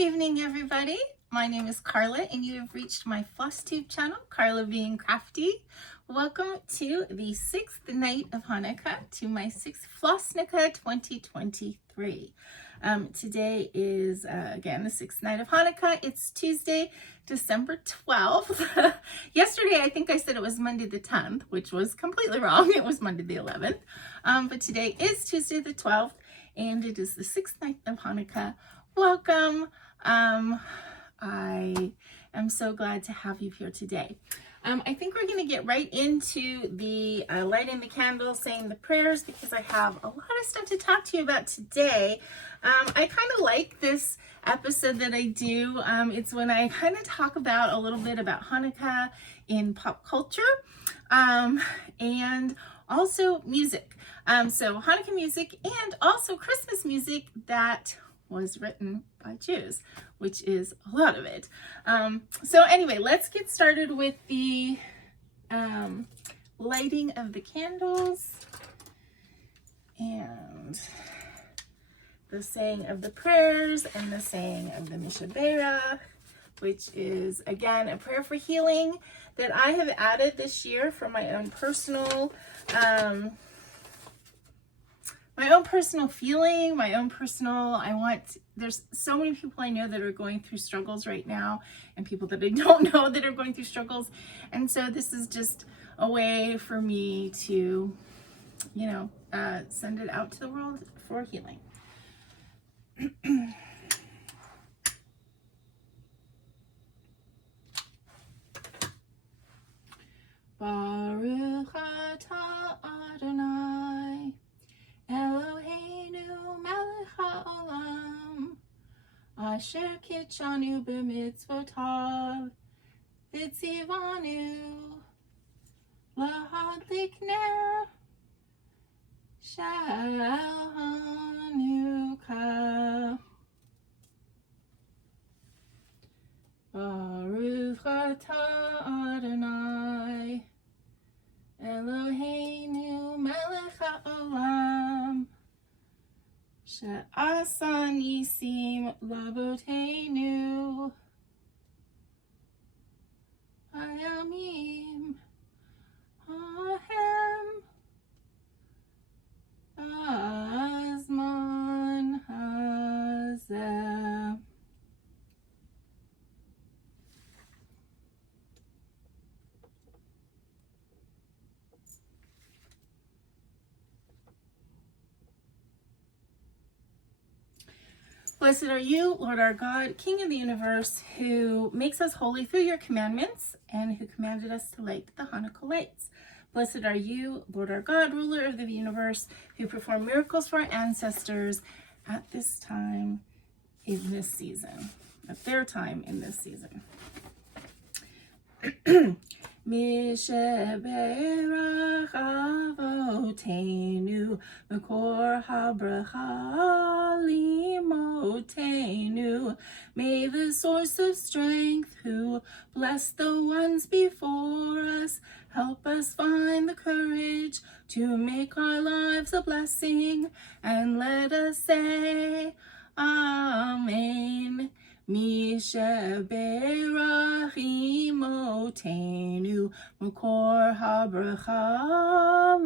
evening, everybody. My name is Carla, and you have reached my FlossTube channel, Carla being Crafty. Welcome to the sixth night of Hanukkah, to my sixth Flossnukkah 2023. Today is, again, the sixth night of Hanukkah. It's Tuesday, December 12th. Yesterday, I think I said it was Monday the 10th, which was completely wrong. It was Monday the 11th. But today is Tuesday the 12th, and it is the sixth night of Hanukkah. Welcome. I am so glad to have you here today. I think we're going to get right into the lighting the candles, saying the prayers, because I have a lot of stuff to talk to you about today. I kind of like this episode that I do. It's when I kind of talk about a little bit about Hanukkah in pop culture and also music. So Hanukkah music and also Christmas music that was written by Jews, which is a lot of it. So anyway, let's get started with the lighting of the candles and the saying of the prayers and the saying of the Mishabera, which is, again, a prayer for healing that I have added this year for my own personal feeling, there's so many people I know that are going through struggles right now, and people that I don't know that are going through struggles. And so this is just a way for me to, send it out to the world for healing. Baruch atah Adonai Eloheinu melech haolam, asher kitshanu b'mitzvotav, v'tzivanu lahadlik ner shel Hanukkah. Baruch atah Adonai Eloheinu melech haolam, she'asa nisim lavoteinu hayamim hahem azman hazeh. Blessed are you, Lord our God, King of the universe, who makes us holy through your commandments and who commanded us to light the Hanukkah lights. Blessed are you, Lord our God, ruler of the universe, who performed miracles for our ancestors at this time in this season, at their time in this season. Misheberach avotenu, Makor habracha limotenu. May the source of strength, who blessed the ones before us, help us find the courage to make our lives a blessing, and let us say, Amen. Misheberach imotenu, Makor habracha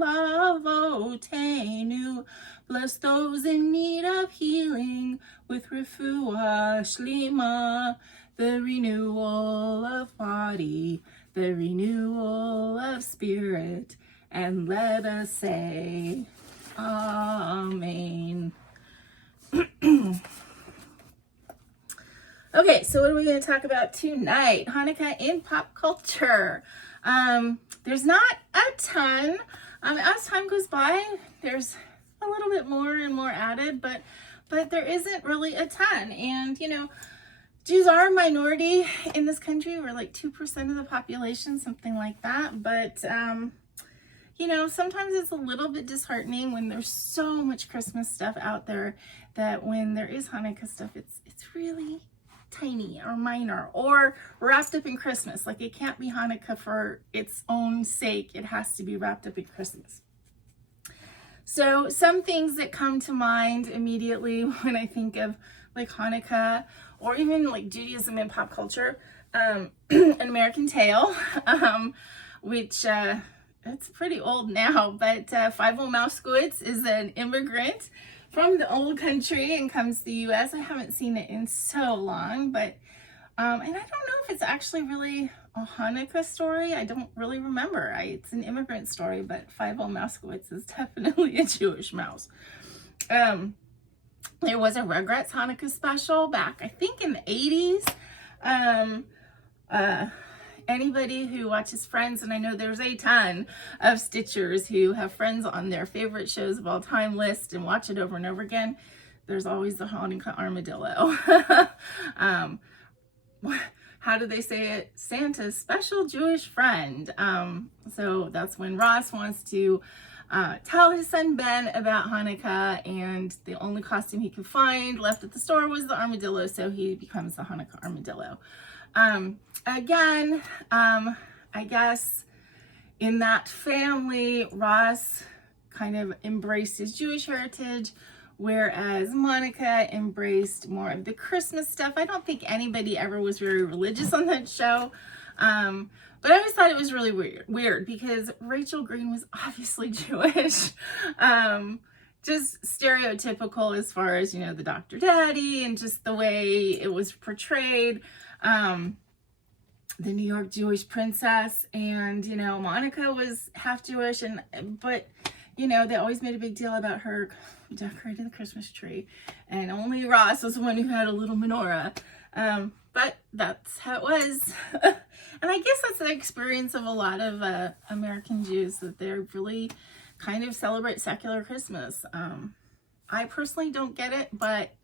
lavotenu. Bless those in need of healing with refuah shlima, the renewal of body, the renewal of spirit, and let us say, Amen. Okay, so what are we going to talk about tonight? Hanukkah in pop culture. There's not a ton. As time goes by, there's a little bit more and more added, but there isn't really a ton. And, Jews are a minority in this country. We're like 2% of the population, something like that. But, sometimes it's a little bit disheartening when there's so much Christmas stuff out there that when there is Hanukkah stuff, it's really tiny or minor or wrapped up in Christmas. Like, it can't be Hanukkah for its own sake. It has to be wrapped up in Christmas. So some things that come to mind immediately when I think of like Hanukkah, or even like Judaism and pop culture. An American Tale, which it's pretty old now, but Five O Mousekewitz is an immigrant from the old country and comes to the U.S. I haven't seen it in so long, but and I don't know if it's actually really a Hanukkah story. I don't really remember. It's an immigrant story, but Five O Mousekewitz is definitely a Jewish mouse. There was a Rugrats Hanukkah special back, I think, in the 80s. Anybody who watches Friends, and I know there's a ton of Stitchers who have Friends on their favorite shows of all time list and watch it over and over again, there's always the Hanukkah Armadillo. How do they say it? Santa's special Jewish friend. So that's when Ross wants to tell his son Ben about Hanukkah, and the only costume he could find left at the store was the armadillo, so he becomes the Hanukkah Armadillo. Again, I guess in that family, Ross kind of embraced his Jewish heritage, whereas Monica embraced more of the Christmas stuff. I don't think anybody ever was very religious on that show. But I always thought it was really weird because Rachel Green was obviously Jewish. Just stereotypical as far as, the Dr. Daddy and just the way it was portrayed. The New York Jewish princess, and, Monica was half Jewish, but they always made a big deal about her decorating the Christmas tree, and only Ross was the one who had a little menorah. But that's how it was. And I guess that's the experience of a lot of American Jews, that they really kind of celebrate secular Christmas. I personally don't get it, but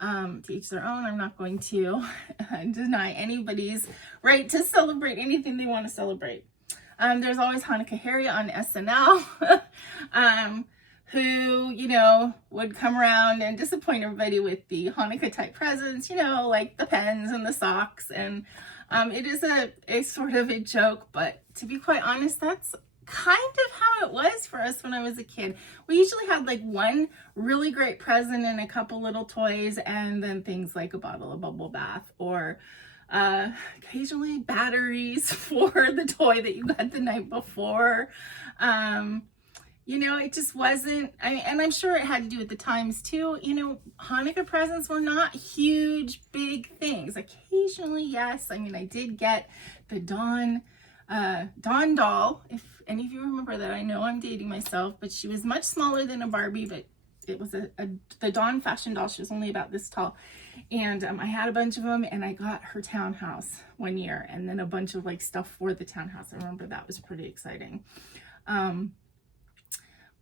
to each their own. I'm not going to deny anybody's right to celebrate anything they want to celebrate. There's always Hanukkah Harry on SNL, who, would come around and disappoint everybody with the Hanukkah type presents, like the pens and the socks. And it is a sort of a joke, but to be quite honest, that's kind of how it was for us when I was a kid. We usually had like one really great present and a couple little toys, and then things like a bottle of bubble bath, or occasionally batteries for the toy that you got the night before. It just wasn't, and I'm sure it had to do with the times too. Hanukkah presents were not huge, big things. Occasionally, yes. I did get the Dawn doll, if any of you remember that. I know I'm dating myself, but she was much smaller than a Barbie, but it was the Dawn fashion doll. She was only about this tall, and I had a bunch of them, and I got her townhouse one year, and then a bunch of like stuff for the townhouse. I remember that was pretty exciting.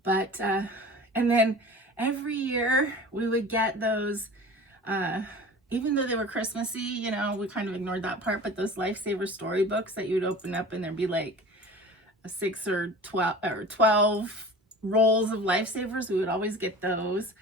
But and then every year we would get those, even though they were Christmassy, we kind of ignored that part, but those Lifesaver storybooks that you would open up and there'd be like 6 or 12 rolls of Lifesavers. We would always get those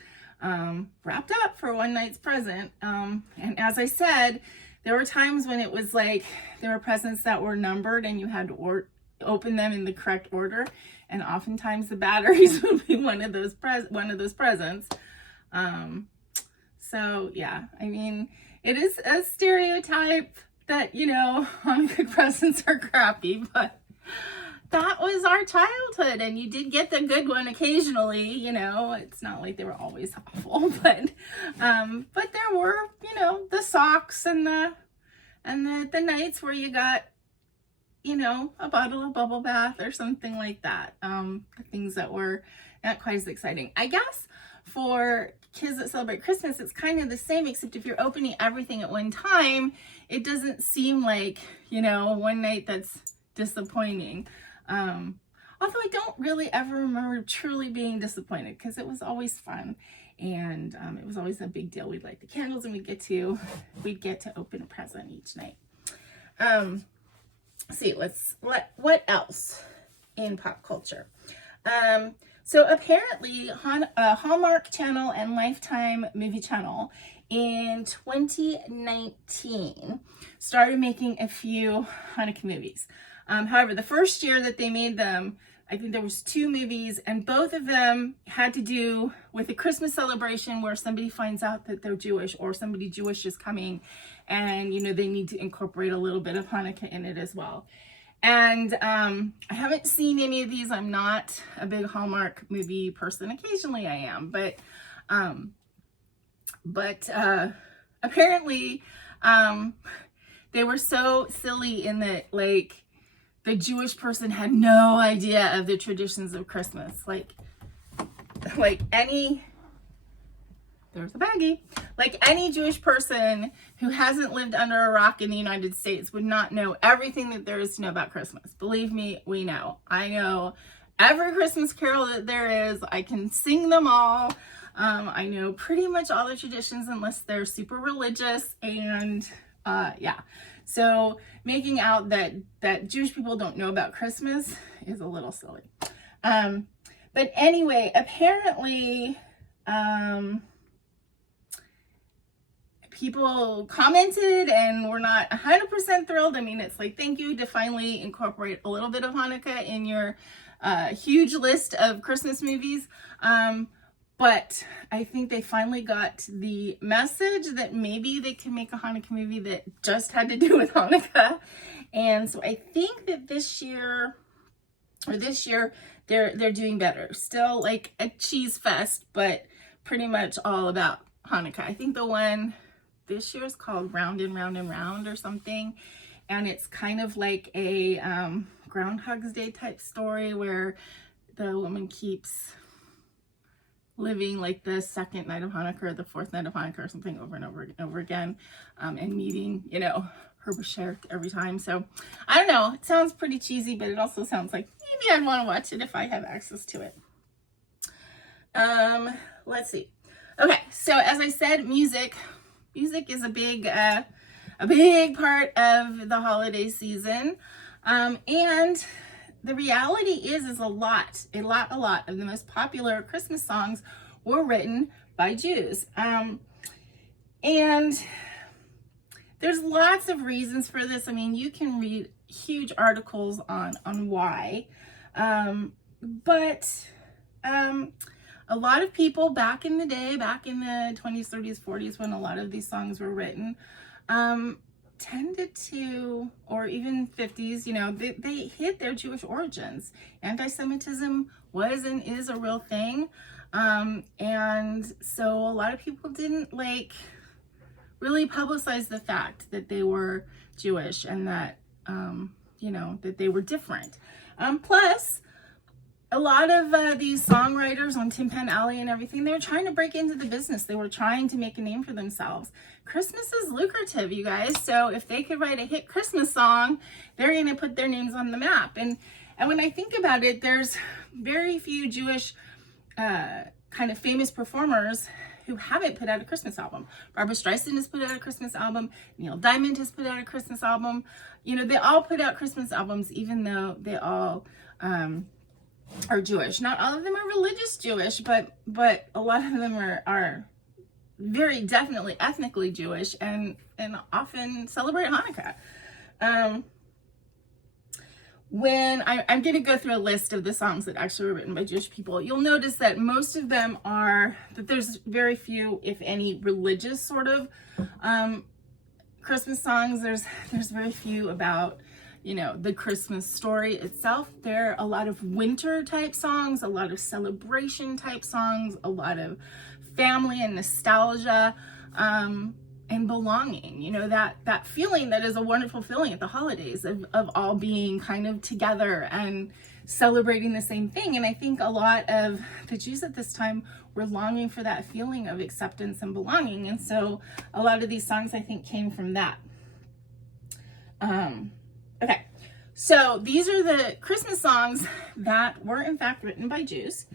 wrapped up for one night's present. And as I said, there were times when it was like there were presents that were numbered and you had to open them in the correct order, and oftentimes the batteries would be one of those presents. So yeah, it is a stereotype that, Hanukkah presents are crappy, but that was our childhood, and you did get the good one occasionally. It's not like they were always awful, but there were, the socks and the nights where you got, a bottle of bubble bath or something like that. Things that were not quite as exciting. I guess for kids that celebrate Christmas, it's kind of the same, except if you're opening everything at one time, it doesn't seem like, one night that's disappointing. Although I don't really ever remember truly being disappointed, because it was always fun, and it was always a big deal. We'd light the candles, and we'd get to open a present each night. See, what else in pop culture? So apparently Hallmark Channel and Lifetime Movie Channel in 2019 started making a few Hanukkah movies. However, the first year that they made them, I think there was 2 movies, and both of them had to do with a Christmas celebration where somebody finds out that they're Jewish, or somebody Jewish is coming, and they need to incorporate a little bit of Hanukkah in it as well. And I haven't seen any of these. I'm not a big Hallmark movie person. Occasionally I am, but apparently they were so silly in that, like, the Jewish person had no idea of the traditions of Christmas. Like any, there's a baggie. Like any Jewish person who hasn't lived under a rock in the United States would not know everything that there is to know about Christmas. Believe me, we know. I know every Christmas carol that there is. I can sing them all. I know pretty much all the traditions unless they're super religious, and yeah. So making out that Jewish people don't know about Christmas is a little silly. But anyway, apparently people commented and were not 100% thrilled. I mean, it's like, thank you to finally incorporate a little bit of Hanukkah in your huge list of Christmas movies. But I think they finally got the message that maybe they can make a Hanukkah movie that just had to do with Hanukkah. And so I think that this year they're doing better. Still like a cheese fest, but pretty much all about Hanukkah. I think the one this year is called Round and Round and Round or something. And it's kind of like a Groundhog's Day type story where the woman keeps living like the second night of Hanukkah or the fourth night of Hanukkah or something over and over and over again, and meeting, her b'sher every time. So I don't know, it sounds pretty cheesy, but it also sounds like maybe I'd want to watch it if I have access to it. Let's see. Okay, so as I said, music is a big part of the holiday season, and the reality is a lot of the most popular Christmas songs were written by Jews. And there's lots of reasons for this. I mean, you can read huge articles on why. But a lot of people back in the day, back in the 20s, 30s, 40s, when a lot of these songs were written, tended to, or even 50s, they hid their Jewish origins. Anti-Semitism was and is a real thing. And so a lot of people didn't really publicize the fact that they were Jewish and that, that they were different. Plus, a lot of these songwriters on Tin Pan Alley and everything, they were trying to break into the business. They were trying to make a name for themselves. Christmas is lucrative, you guys. So if they could write a hit Christmas song, they're going to put their names on the map. And when I think about it, there's very few Jewish kind of famous performers who haven't put out a Christmas album. Barbra Streisand has put out a Christmas album. Neil Diamond has put out a Christmas album. They all put out Christmas albums, even though they all are Jewish. Not all of them are religious Jewish, but a lot of them are very definitely ethnically Jewish and often celebrate Hanukkah. When I'm going to go through a list of the songs that actually were written by Jewish people, you'll notice that most of them that there's very few, if any, religious sort of Christmas songs. There's very few about the Christmas story itself. There are a lot of winter type songs, a lot of celebration type songs, a lot of family and nostalgia, and belonging, that feeling that is a wonderful feeling at the holidays of all being kind of together and celebrating the same thing. And I think a lot of the Jews at this time were longing for that feeling of acceptance and belonging. And so a lot of these songs, I think, came from that. Okay, so these are the Christmas songs that were in fact written by Jews.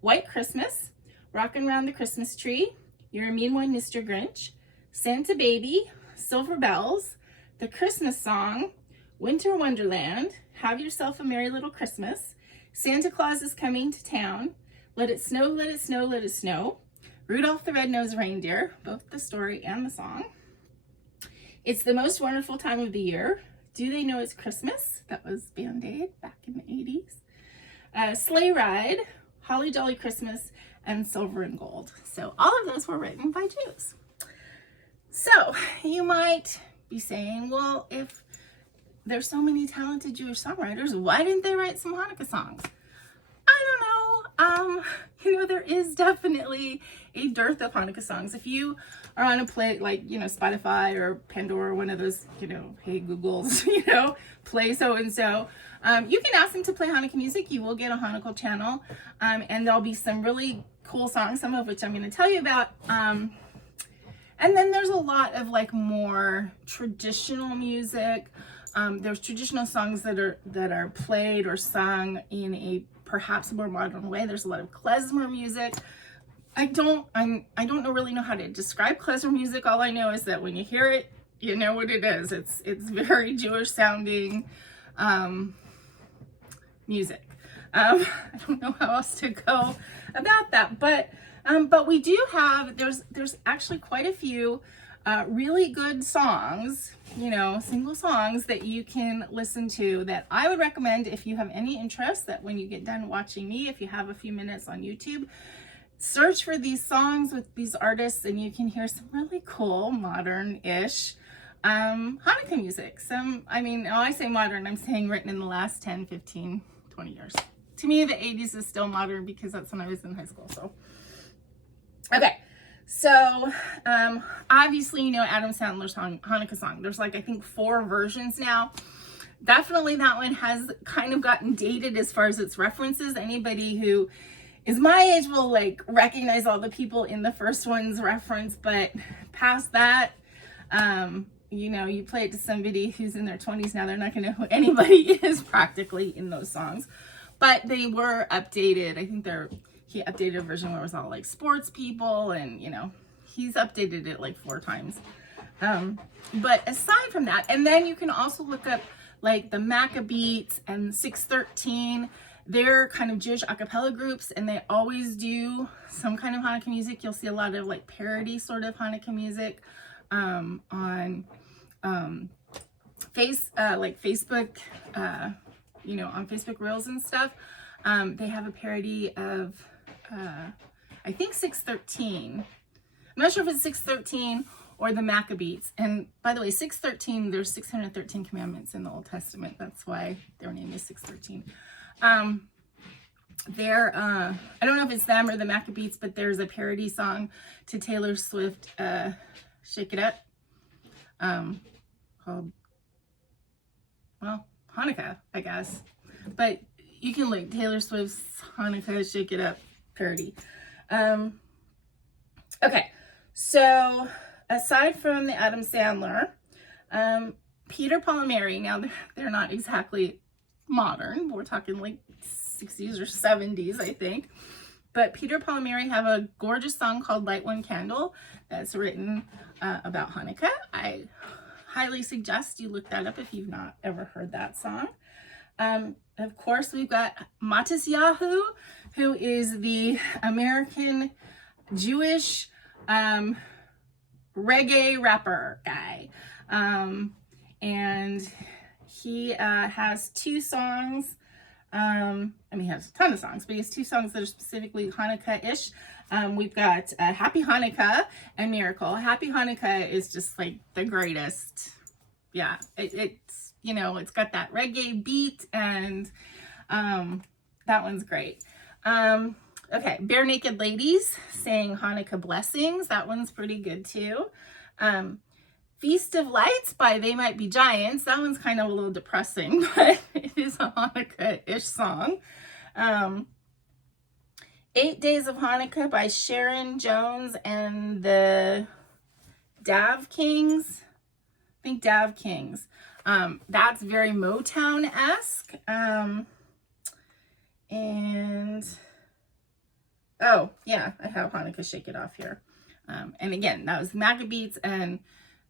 White Christmas, Rockin' Round the Christmas Tree, You're a Mean One, Mr. Grinch, Santa Baby, Silver Bells, The Christmas Song, Winter Wonderland, Have Yourself a Merry Little Christmas, Santa Claus is Coming to Town, Let It Snow, Let It Snow, Let It Snow, Rudolph the Red-Nosed Reindeer, both the story and the song, It's the Most Wonderful Time of the Year, Do They Know It's Christmas? That was Band-Aid back in the 80s. Sleigh Ride, Holly Jolly Christmas, and Silver and Gold. So all of those were written by Jews. So you might be saying, well, if there's so many talented Jewish songwriters, why didn't they write some Hanukkah songs? I don't know. There is definitely a dearth of Hanukkah songs. If you are on a play like, Spotify or Pandora, one of those, hey, Google's, play so-and-so, you can ask them to play Hanukkah music. You will get a Hanukkah channel, and there'll be some really cool songs, some of which I'm going to tell you about. And then there's a lot of like more traditional music. There's traditional songs that are played or sung in a perhaps more modern way. There's a lot of klezmer music. I don't really know how to describe klezmer music. All I know is that when you hear it, you know what it is. It's very Jewish sounding music. I don't know how else to go about that, but we do have, there's actually quite a few really good songs, single songs that you can listen to that I would recommend if you have any interest, that when you get done watching me, if you have a few minutes on YouTube, search for these songs with these artists and you can hear some really cool modern-ish Hanukkah music. When I say modern, I'm saying written in the last 10, 15, 20 years. To me, the 80s is still modern because that's when I was in high school. So, okay. So, obviously, Adam Sandler's Hanukkah song. There's I think 4 versions now. Definitely that one has kind of gotten dated as far as its references. Anybody who is my age will recognize all the people in the first one's reference, but past that, you play it to somebody who's in their 20s now, they're not going to know who anybody is practically in those songs. But they were updated. I think he updated a version where it was all sports people, and he's updated it 4 times. But aside from that, and then you can also look up the Maccabees and 613. They're kind of Jewish a cappella groups, and they always do some kind of Hanukkah music. You'll see a lot of parody sort of Hanukkah music on Facebook, on Facebook Reels and stuff. They have a parody of I think 613. I'm not sure if it's 613 or the Maccabees. And by the way, 613, there's 613 commandments in the Old Testament. That's why their name is 613. I don't know if it's them or the Maccabees, but there's a parody song to Taylor Swift, Shake It Up, called, Hanukkah, I guess. But you can look Taylor Swift's Hanukkah Shake It Up parody. Okay, so aside from the Adam Sandler, Peter, Paul, and Mary, now they're not exactly modern. We're talking 60s or 70s, I think. But Peter, Paul, and Mary have a gorgeous song called Light One Candle that's written about Hanukkah. I highly suggest you look that up if you've not ever heard that song. Of course, we've got Matisyahu, who is the American Jewish reggae rapper guy. And he has 2 songs. He has a ton of songs, but he has 2 songs that are specifically Hanukkah-ish. We've got Happy Hanukkah and Miracle. Happy Hanukkah is just the greatest. Yeah, it's it's got that reggae beat, and that one's great. Okay, Bare Naked Ladies saying Hanukkah Blessings. That one's pretty good too. Feast of Lights by They Might Be Giants. That one's kind of a little depressing, but it is a Hanukkah-ish song. 8 Days of Hanukkah by Sharon Jones and the Dav Kings. I think Dav Kings. That's very Motown-esque. Oh, yeah, I have Hanukkah Shake It Off here. And again, that was Maccabees and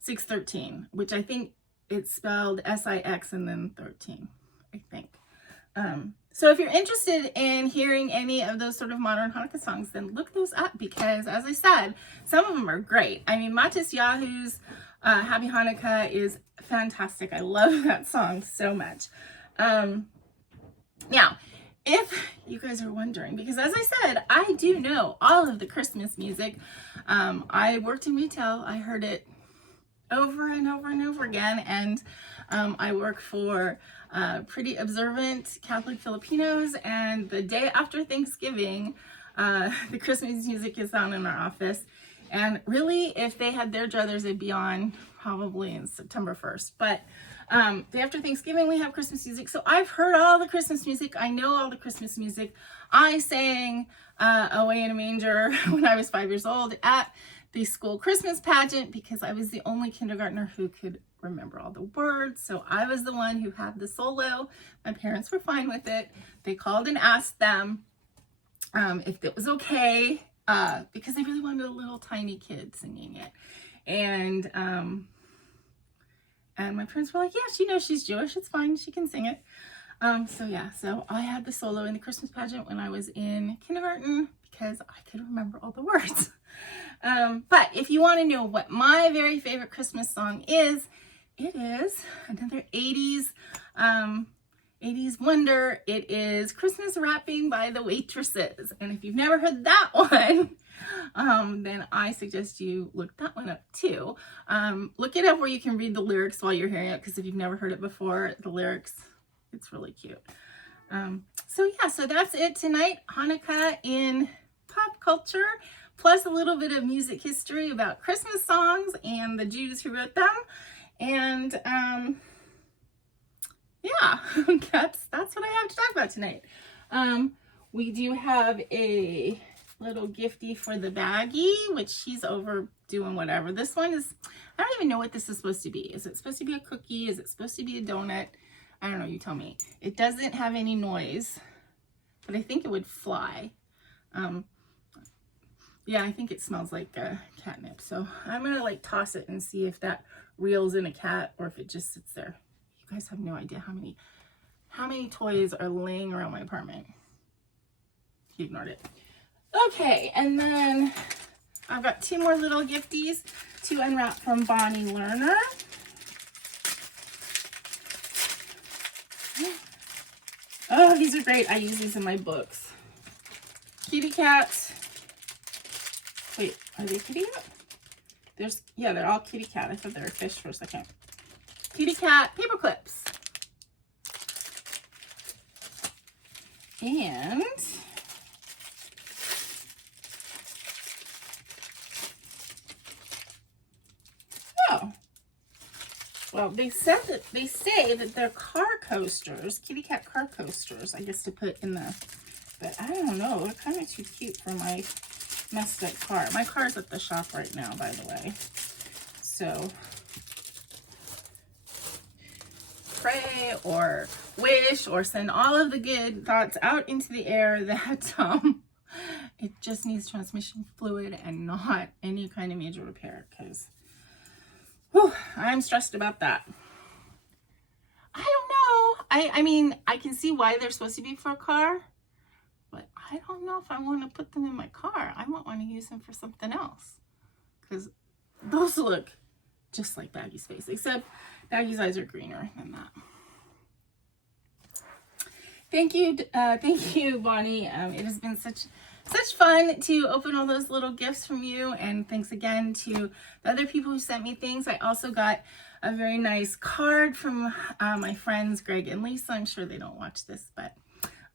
613, which I think it's spelled S-I-X and then 13, I think. So if you're interested in hearing any of those sort of modern Hanukkah songs, then look those up, because as I said, some of them are great. Matisyahu's Happy Hanukkah is fantastic. I love that song so much. Now, if you guys are wondering, because as I said, I do know all of the Christmas music. I worked in retail. I heard it over and over and over again. And I work for pretty observant Catholic Filipinos. And the day after Thanksgiving, the Christmas music is on in our office. And really, if they had their druthers, it'd be on probably in September 1st. But day after Thanksgiving, we have Christmas music. So I've heard all the Christmas music. I know all the Christmas music. I sang Away in a Manger when I was 5 years old at the school Christmas pageant because I was the only kindergartner who could remember all the words. So I was the one who had the solo. My parents were fine with it. They called and asked them if it was okay because they really wanted a little tiny kid singing it. And my parents were like, yeah, she knows she's Jewish. It's fine. She can sing it. So I had the solo in the Christmas pageant when I was in kindergarten because I could remember all the words. But if you want to know what my very favorite Christmas song is, it is another 80s wonder. It is Christmas Wrapping by the Waitresses. And if you've never heard that one, then I suggest you look that one up too. Look it up where you can read the lyrics while you're hearing it, because if you've never heard it before, the lyrics, it's really cute. So that's it tonight. Hanukkah in pop culture, plus a little bit of music history about Christmas songs and the Jews who wrote them. And that's what I have to talk about tonight. We do have a little gifty for the baggie, which she's over doing whatever. This one is, I don't even know what this is supposed to be. Is it supposed to be a cookie? Is it supposed to be a donut? I don't know, you tell me. It doesn't have any noise, but I think it would fly. Yeah, I think it smells like catnip. So I'm gonna like toss it and see if that reels in a cat or if it just sits there. You guys have no idea how many toys are laying around my apartment. He ignored it. Okay, and then I've got two more little gifties to unwrap from Bonnie Lerner. Oh, these are great. I use these in my books. Kitty cats. Wait, are they kitty cat? They're all kitty cat. I thought they were fish for a second. Kitty cat paper clips. And well, they say that they're car coasters, kitty cat car coasters, I guess, to put in the, but I don't know, they're kind of too cute for my messed up car. My car's at the shop right now, by the way. So pray or wish or send all of the good thoughts out into the air that it just needs transmission fluid and not any kind of major repair, because I'm stressed about that. I don't know. I mean, I can see why they're supposed to be for a car, but I don't know if I want to put them in my car. I might want to use them for something else, because those look just like Baggy's face, except Baggy's eyes are greener than that. Thank you, Bonnie. It has been such fun to open all those little gifts from you, and thanks again to the other people who sent me things. I also got a very nice card from my friends Greg and Lisa. I'm sure they don't watch this, but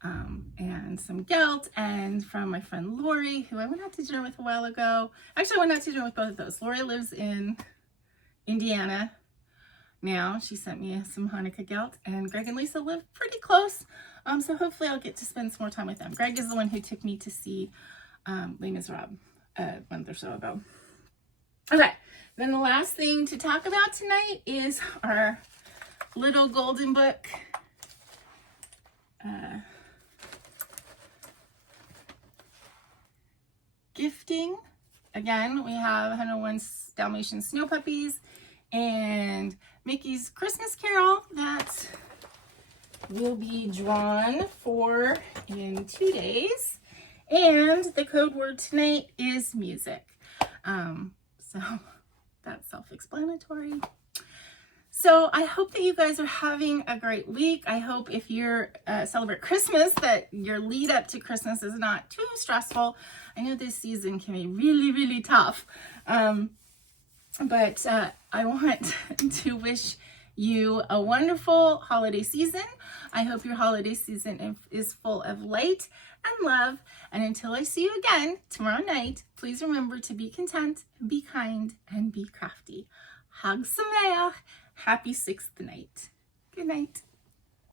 and some gelt, and from my friend Laurie, who I went out to dinner with a while ago. Actually, I went out to dinner with both of those. Laurie lives in Indiana now. She sent me some Hanukkah gelt, and Greg and Lisa live pretty close. So hopefully I'll get to spend some more time with them. Greg is the one who took me to see Les Miserables a month or so ago. Okay, then the last thing to talk about tonight is our little golden book. Gifting. Again, we have 101 Dalmatian Snow Puppies and Mickey's Christmas Carol that will be drawn for in 2 days, and the code word tonight is music. So that's self-explanatory. So I hope that you guys are having a great week. I hope if you're celebrate Christmas, that your lead up to Christmas is not too stressful. I know this season can be really, really tough. But I want to wish you a wonderful holiday season. I hope your holiday season is full of light and love. And until I see you again tomorrow night, please remember to be content, be kind, and be crafty. Chag Sameach. Happy 6th night. Good night.